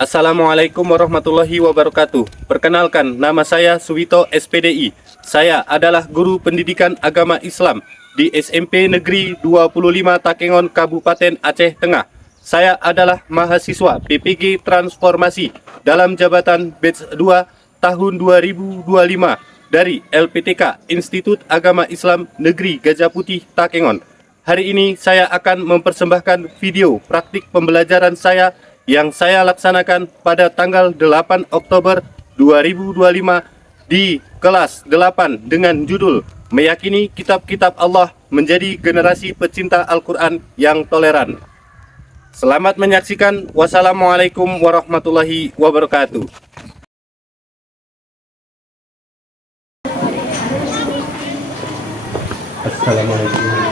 Assalamualaikum warahmatullahi wabarakatuh. Perkenalkan, nama saya Suwito SPDI. Saya adalah guru pendidikan agama Islam di SMP Negeri 25 Takengon, Kabupaten Aceh Tengah. Saya adalah mahasiswa PPG Transformasi dalam jabatan batch 2 tahun 2025 dari LPTK Institut Agama Islam Negeri Gajah Putih Takengon. Hari ini saya akan mempersembahkan video praktik pembelajaran saya yang saya laksanakan pada tanggal 8 Oktober 2025 di kelas 8 dengan judul Meyakini Kitab-Kitab Allah Menjadi Generasi Pecinta Al-Quran yang Toleran. Selamat menyaksikan. Wassalamualaikum warahmatullahi wabarakatuh. Assalamualaikum.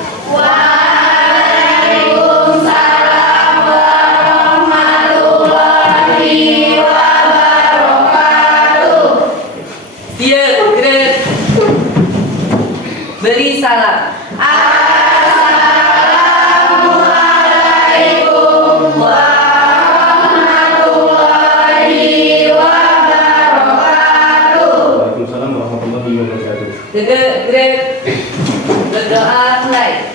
Beri salam. Assalamualaikum warahmatullahi wabarakatuh. Waalaikumsalam warahmatullahi wabarakatuh. Berdoa mulai.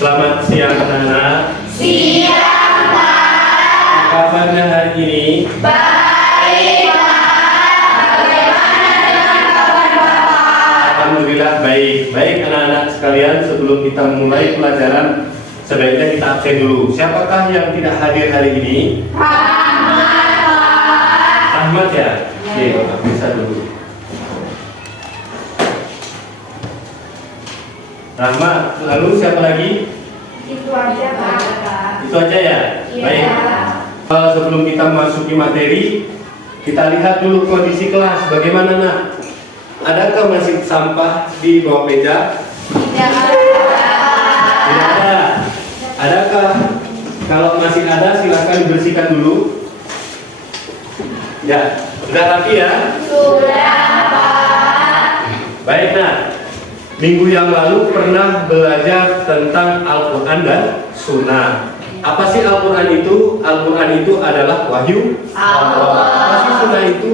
Selamat siang anak-anak. Siang, Pak. Kabarnya hari ini? Baik, Pak. Bagaimana dengan kabar Bapak? Alhamdulillah baik. Baik anak-anak sekalian, sebelum kita mulai pelajaran sebaiknya kita absen dulu. Siapakah yang tidak hadir hari ini? Rahmat, Pak. Ahmad ya? Oke, Bapak bisa dulu. Rahmat, lalu siapa lagi? Itu aja, Pak. Itu aja ya? Iya. Baik. Sebelum kita masuki materi, kita lihat dulu kondisi kelas. Bagaimana nak? Adakah masih sampah di bawah meja? Tidak ada. Tidak ada. Adakah? Kalau masih ada, silakan bersihkan dulu. Ya, sudah rapi ya? Sudah, Pak. Baik nak. Minggu yang lalu pernah belajar tentang Al-Quran dan Sunnah. Apa sih Al-Quran itu? Al-Quran itu adalah wahyu Allah. Apa sih Sunnah itu?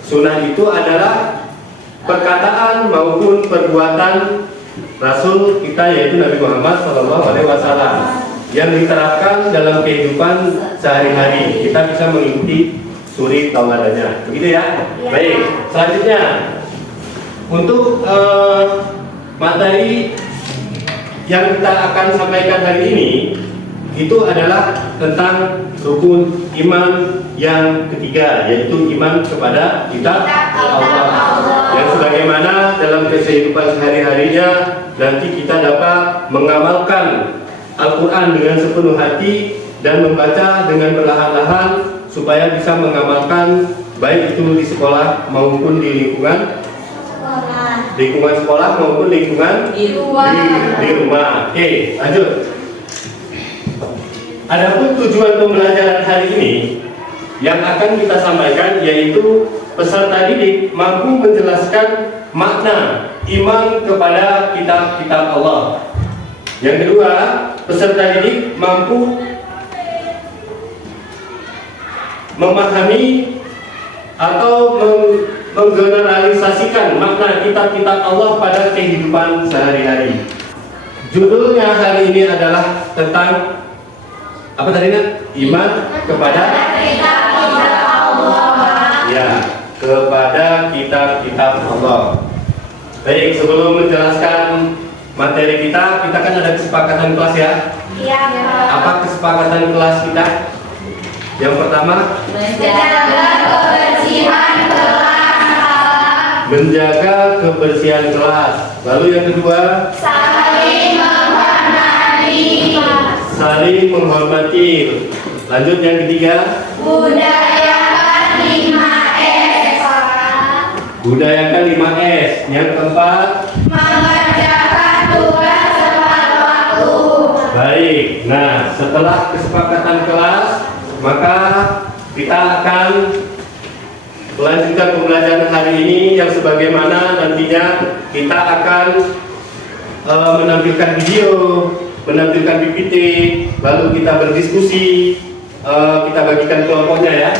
Sunnah itu adalah perkataan maupun perbuatan Rasul kita, yaitu Nabi Muhammad SAW, yang diterapkan dalam kehidupan sehari-hari. Kita bisa mengikuti suri tauladannya. Begitu ya? Baik. Selanjutnya, untuk materi yang kita akan sampaikan hari ini itu adalah tentang rukun iman yang ketiga, yaitu iman kepada kitab Allah, yang sebagaimana dalam kehidupan sehari-harinya nanti kita dapat mengamalkan Al-Quran dengan sepenuh hati dan membaca dengan perlahan-lahan supaya bisa mengamalkan baik itu di sekolah maupun di lingkungan sekolah maupun lingkungan Di di rumah. Oke, lanjut. Adapun tujuan pembelajaran hari ini yang akan kita sampaikan yaitu peserta didik mampu menjelaskan makna iman kepada kitab-kitab Allah. Yang kedua, peserta didik mampu memahami atau menggeneralisasikan makna kitab-kitab Allah pada kehidupan sehari-hari. Judulnya hari ini adalah tentang apa tadi nak? Iman kepada Kitab-kitab Allah. ya, kepada kitab-kitab Allah. Baik, sebelum menjelaskan materi kita kan ada kesepakatan kelas ya. Iya, Pak. Apa kesepakatan kelas kita? Yang pertama, Menjaga kebersihan kelas, Pak. Menjaga kebersihan kelas. Lalu yang kedua, Saling menghormati. saling menghormati. Lanjut yang ketiga, Budayakan 5S. budayakan 5S. Yang keempat, Mengerjakan tugas tepat waktu. baik. Nah, setelah kesepakatan kelas, maka kita akan melanjutkan pembelajaran hari ini yang sebagaimana nantinya kita akan menampilkan video, menampilkan PPT, lalu kita berdiskusi, kita bagikan kelompoknya ya.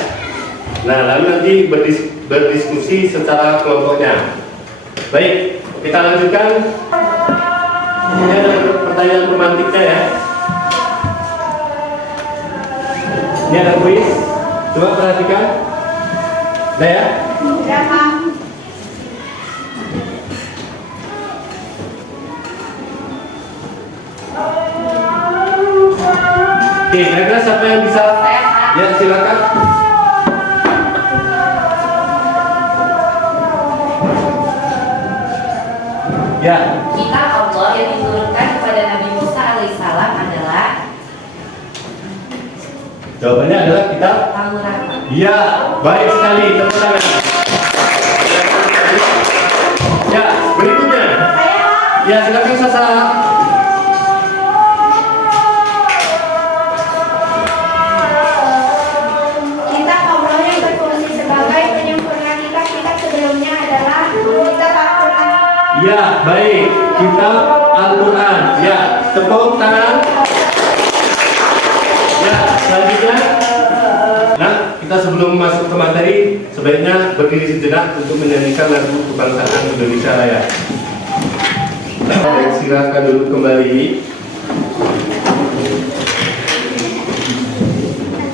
Nah, lalu nanti berdiskusi secara kelompoknya. Baik, kita lanjutkan. Ini ada pertanyaan pemantiknya ya. Ini ada kuis. Coba perhatikan. Nah ya. Berapa? Oke, kira-kira siapa yang bisa? Saya, Pak. Ya, silakan. Ya, Kitab Allah yang diturunkan kepada Nabi Musa alaihissalam adalah jawabannya adalah kitab. Taurat. Iya, baik sekali. Tepuk tangan. Ya, berikutnya. Ya, silakan Sasa. Kitab Allah yang berfungsi sebagai penyempurna kitab-kitab sebelumnya adalah kitab Al-Quran. Ya, baik. Kitab Al-Quran. Ya, tepuk tangan. Ya, selanjutnya. Nah, kita sebelum masuk ke materi, sebaiknya berdiri sejenak untuk menyanyikan lagu kebangsaan Indonesia Raya. Baik, silakan duduk kembali.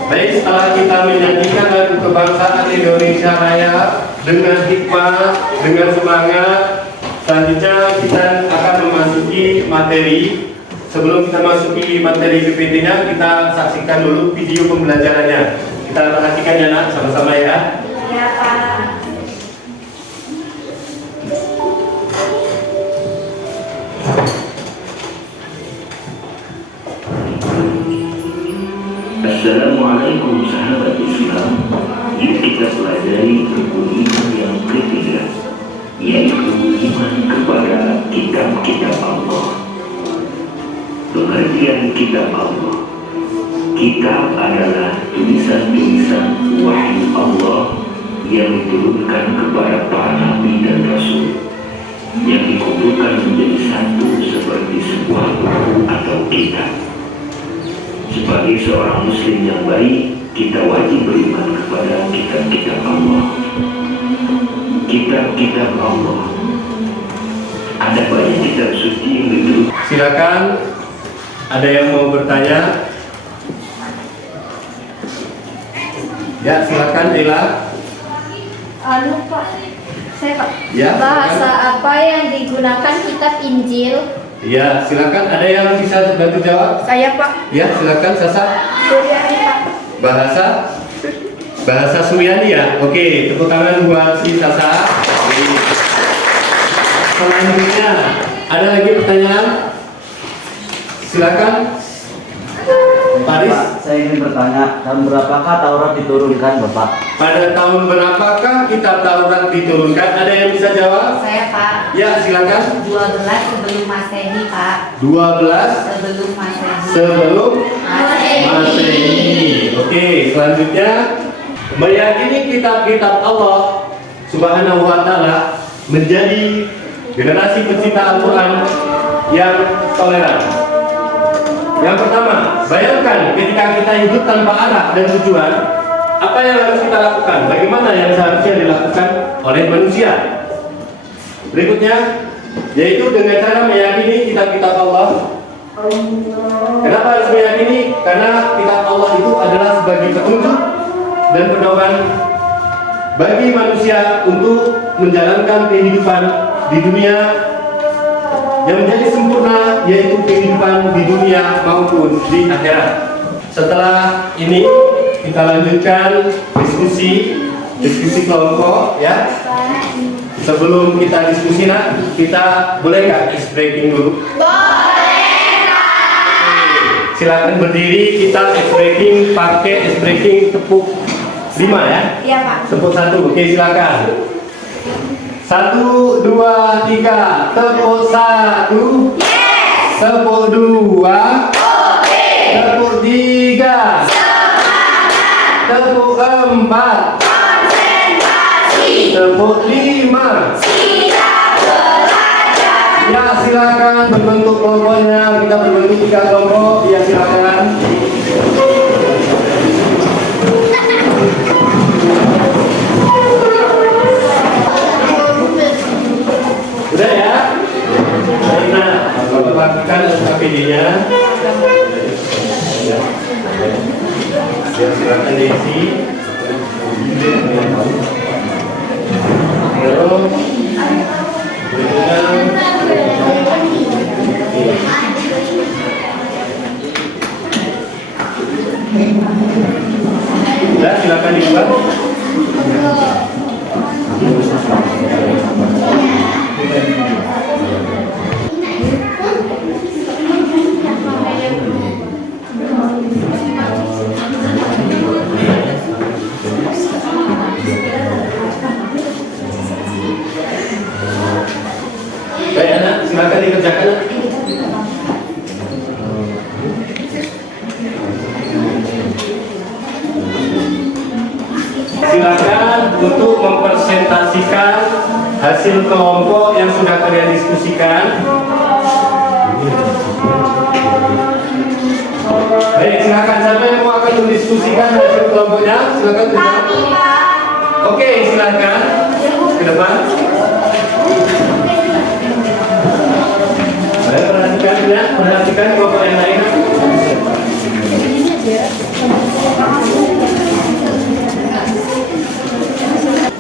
Baik, setelah kita menyanyikan lagu kebangsaan Indonesia Raya dengan hikmah, dengan semangat, selanjutnya kita akan memasuki materi. Sebelum kita masuki materi PPT-nya, kita saksikan dulu video pembelajarannya. Kita perhatikan ya nak, sama-sama ya. Ya, Pak. Assalamualaikum sahabat Islam. Yuk kita pelajari rukun iman yang ketiga, yaitu iman kepada kitab-kitab Allah. Pengertian kitab Allah. Kitab adalah tulisan-tulisan wahyu Allah yang diturunkan kepada para nabi dan rasul, yang dikumpulkan menjadi satu seperti sebuah buku atau kitab. Sebagai seorang muslim yang baik, kita wajib beriman kepada kitab-kitab Allah. Kitab-kitab Allah. Ada banyak kitab suci yang diturunkan. Silakan, ada yang mau bertanya? Ya, silakan Ella. Pak. Saya Pak. Ya, Bahasa silakan. apa yang digunakan kitab Injil? Ya, silakan. Ada yang bisa bantu jawab? Saya Pak. Ya, silakan Sasa. Suryani Pak. Bahasa Suryani ya. Oke, tepuk tangan buat si Sasa. Selanjutnya, ada lagi pertanyaan? Silakan. Paris. Pak, saya ingin bertanya, tahun berapakah Taurat diturunkan, Bapak? Pada tahun berapakah kitab Taurat diturunkan? Ada yang bisa jawab? Saya, Pak. Ya, silakan. 12 sebelum Masehi, Pak. 12 Sebelum Masehi. sebelum Masehi. Masehi. Oke, selanjutnya meyakini kitab-kitab Allah Subhanahu wa taala menjadi generasi pecinta Al-Qur'an yang toleran. Yang pertama, bayangkan ketika kita hidup tanpa arah dan tujuan, apa yang harus kita lakukan? Bagaimana yang seharusnya dilakukan oleh manusia? Berikutnya, yaitu dengan cara meyakini kitab-kitab Allah. Kenapa harus meyakini? Karena kitab Allah itu adalah sebagai petunjuk dan pedoman bagi manusia untuk menjalankan kehidupan di dunia yang menjadi sempurna, yaitu kehidupan di dunia maupun di akhirat. Setelah ini kita lanjutkan diskusi kelompok ya. Sebelum kita diskusi nak, kita boleh nggak ice breaking dulu? Boleh. Silakan berdiri, kita ice breaking pakai ice breaking tepuk 5 ya? Iya Pak. Tepuk 1, oke silakan. 1, 2, 3, tepuk 1. Yes. Tepuk 2. Oke. Tepuk 3. Semangat. Tepuk 4. Tepuk 5. Siap belajar. Ya silakan berbentuk kelompoknya. Kita berbentuk 3 kelompok. Ya silakan. Udah ya. Nah, kalau lakukan APD-nya. Ya silakan diisi. Ya, silakan dibuat. Baik anak, silakan dikerjakan. Silakan untuk mempresentasikan hasil kelompok yang sudah kalian diskusikan. Baik, silakan. Siapa yang mau akan mendiskusikan hasil kelompoknya? Silakan. Oke, silakan ke depan. Perhatikan kelompok yang lain.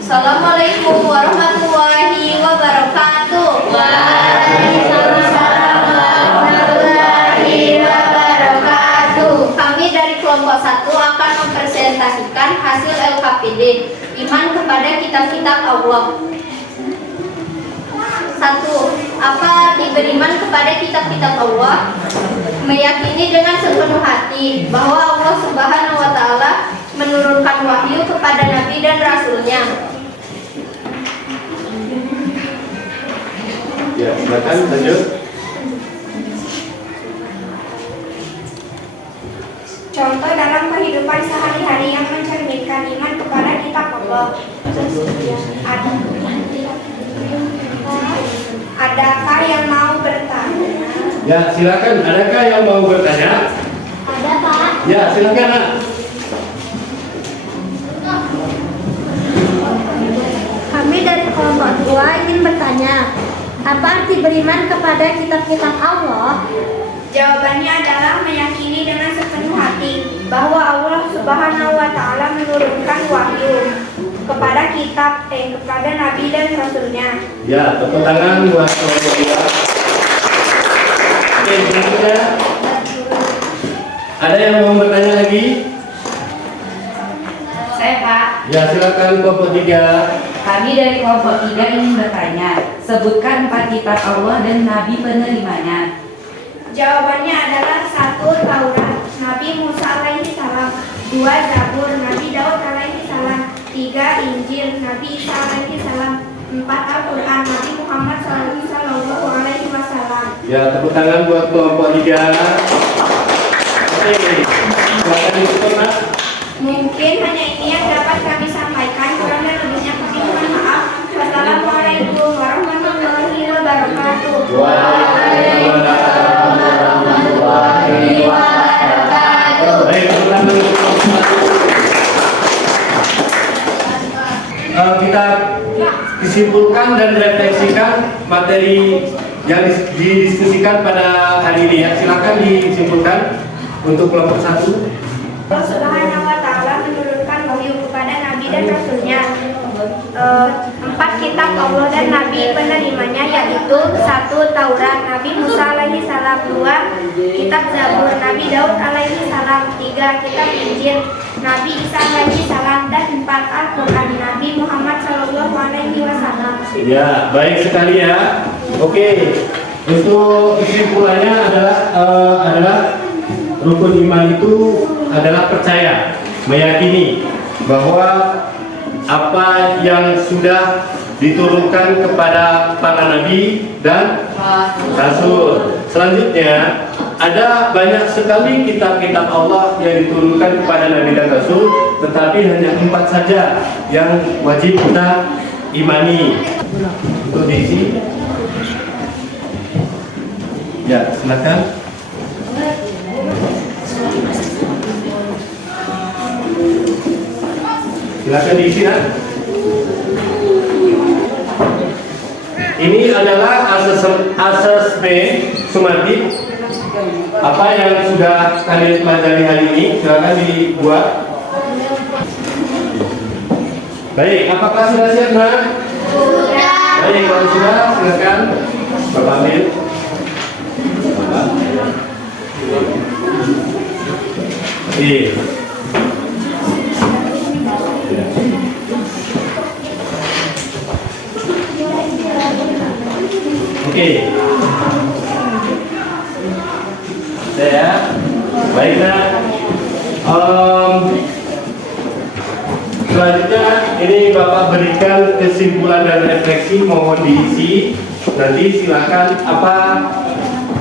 Assalamualaikum warahmatullahi wabarakatuh. Waalaikumsalam warahmatullahi wabarakatuh. Kami dari kelompok 1 akan mempresentasikan hasil LKPD iman kepada kitab-kitab Allah. 1. Apa arti beriman kepada kitab-kitab Allah? Meyakini dengan sepenuh hati bahwa Allah Subhanahu wa Ta'ala menurunkan wahyu kepada Nabi dan Rasul-Nya. Ya, silakan lanjut. Contoh dalam kehidupan sehari-hari yang mencerminkan iman kepada kitab Allah. Adakah yang mau bertanya? Ya, silakan. Adakah yang mau bertanya? Ada Pak. Ya, silakan nak. Kami dari kelompok 2 ingin bertanya, apa arti beriman kepada kitab-kitab Allah? Jawabannya adalah meyakini dengan sepenuh hati bahwa Allah Subhanahu wa Ta'ala menurunkan wahyu kepada Nabi dan Rasul-Nya. Ya, tepuk tangan buat kelompok 2. Oke, selanjutnya ada yang mau bertanya lagi? Saya Pak. Ya, silakan kelompok 3. Kami dari kelompok 3 ingin bertanya, sebutkan 4 kitab Allah dan Nabi penerimanya. Jawabannya adalah 1. Taurat Nabi Musa alaihi salam, 2. Zabur Nabi Daud alaihi salam, 3. Injil Nabi Isa alaihi salam, 4. Al-Quran Nabi Muhammad sallallahu alaihi wasallam. Ya, tepuk tangan buat kelompok 3. Oke, silakan ditutup nak. Mungkin hanya ini yang dapat kami sampaikan, kurang dan lebihnya kami mohon maaf. Wassalamualaikum warahmatullahi wabarakatuh. Baik, kita disimpulkan dan refleksikan materi yang didiskusikan pada hari ini ya. Silakan disimpulkan untuk kelompok 1. Allah Subhanahu wa Ta'ala menurunkan wahyu kepada Nabi dan Rasul-Nya. 4 kitab Allah dan Nabi penerimanya, yaitu 1. Taurat Nabi Musa alaihi salam, 2. Kitab Zabur Nabi Daud alaihi salam, 3. Kitab Injil Nabi Isa alaihi salam, dan 4 Al-Quran Nabi Muhammad Shallallahu alaihi wasallam. Ya, baik sekali ya. Oke, untuk kesimpulannya adalah rukun iman itu adalah percaya, meyakini bahwa apa yang sudah diturunkan kepada para nabi dan rasul. Selanjutnya, ada banyak sekali kitab-kitab Allah yang diturunkan kepada nabi dan rasul, tetapi hanya 4 saja yang wajib kita imani. Untuk diisi, ya silakan. Silakan diisi, Nak. Ini adalah asesmen sumatif apa yang sudah kalian pelajari hari ini. Silakan dibuat. Baik, apakah sudah siap, Nak? Sudah. Baik, kalau sudah silakan Bapak ambil. Iya. Oke. Ya. Baik, Nak. Selanjutnya ini Bapak berikan kesimpulan dan refleksi, mohon diisi. Nanti silakan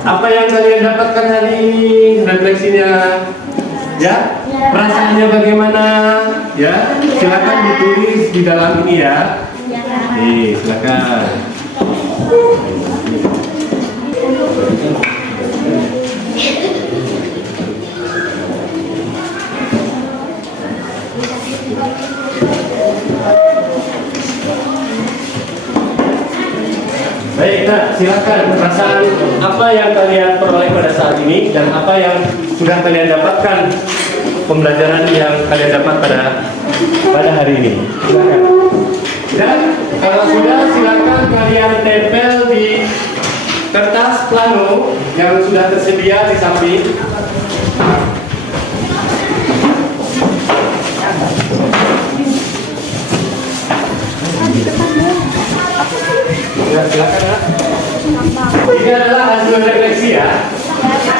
apa yang kalian dapatkan hari ini, refleksinya, ya, perasaannya bagaimana, ya, silakan ditulis di dalam ini ya. Silakan. Baik, Nah, silakan perasaan apa yang kalian peroleh pada saat ini dan apa yang sudah kalian dapatkan, pembelajaran yang kalian dapat pada hari ini. Silakan. Dan kalau sudah, silakan kalian tempel di kertas plano yang sudah tersedia di samping. Ya, silakan ya. Ini adalah hasil refleksi ya.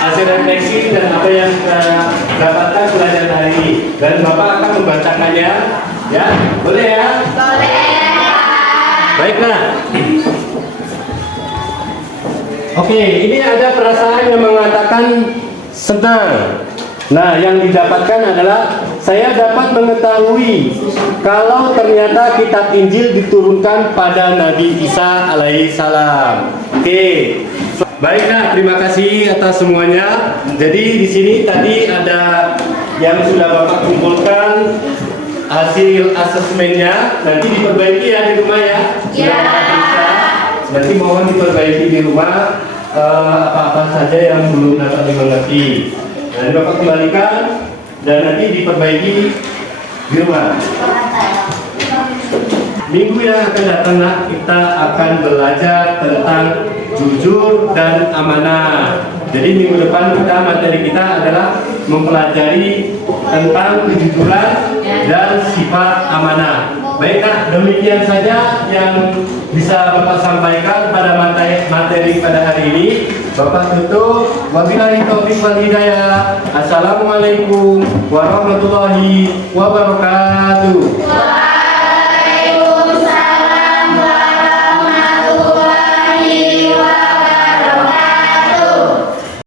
Hasil refleksi dan apa yang kita dapatkan pelajaran hari ini. Dan Bapak akan membacakannya. Ya, boleh ya? Boleh. Baiklah. Oke, ini ada perasaan yang mengatakan senang. Nah, yang didapatkan adalah saya dapat mengetahui kalau ternyata kitab Injil diturunkan pada Nabi Isa alaihissalam. Oke. Baiklah, terima kasih atas semuanya. Jadi di sini tadi ada yang sudah Bapak kumpulkan hasil asesmennya. Nanti diperbaiki ya di rumah ya. Ya. Nanti mohon diperbaiki di rumah apa-apa saja yang belum dapat dimengerti. Nah, Bapak kembalikan dan nanti diperbaiki di rumah. Minggu yang akan datang kita akan belajar tentang jujur dan amanah. Jadi minggu depan materi kita adalah mempelajari tentang kejujuran dan sifat amanah. Baiklah, demikian saja yang bisa Bapak sampaikan pada materi pada hari ini. Bapak tutup. Wabillahi taufiq wal hidayah. Assalamualaikum warahmatullahi wabarakatuh.